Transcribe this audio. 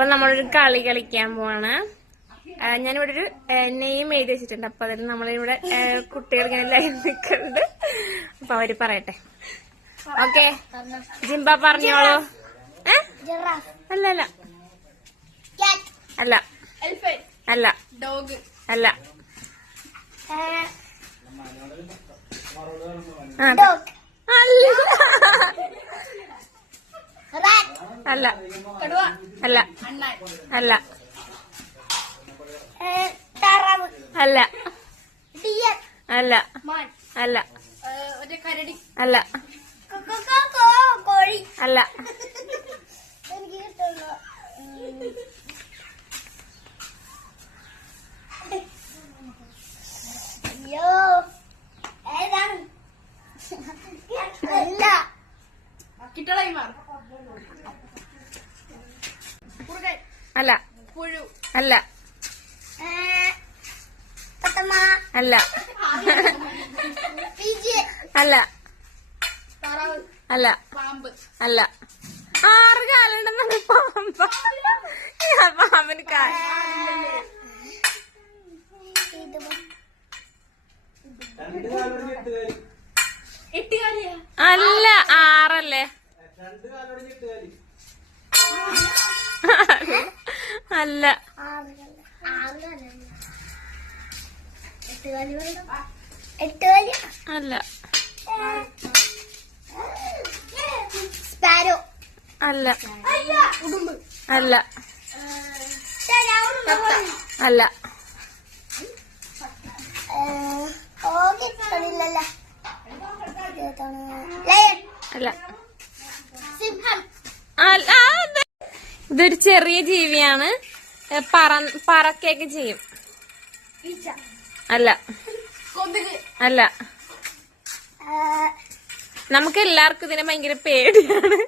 അപ്പൊ നമ്മളൊരു കളി കളിക്കാൻ പോവാണ്. ഞാനിവിടെ ഒരു നെയിം എഴുതി വെച്ചിട്ടുണ്ട്. അപ്പൊ അതിന് നമ്മളിവിടെ കുട്ടികൾ ഇങ്ങനെ ലൈൻ നിൽക്കുന്നുണ്ട്. അപ്പൊ അവര് പറയട്ടെ. ഓക്കെ, ജിംബ പറഞ്ഞോളൂ. അല്ല അല്ല അല്ല അല്ല അല്ല അല്ല അല്ല അല്ല അല്ല അല്ല അല്ല അല്ല അല്ല അല്ല അല്ല അല്ല അല്ല അല്ല അല്ല 6 കാലുണ്ടെന്നാണ് പാമ്പ. പാമ്പിന് അല്ല 6 അല്ലേ? അല്ല അല്ല സ്പാരോ അല്ല അല്ല അല്ല അല്ല. ഇതൊരു ചെറിയ ജീവിയാണ്, പറക്കൊക്കെ ചെയ്യും. അല്ല അല്ല. നമുക്ക് എല്ലാവർക്കും ഇതിനെ ഭയങ്കര പേടിയാണ്.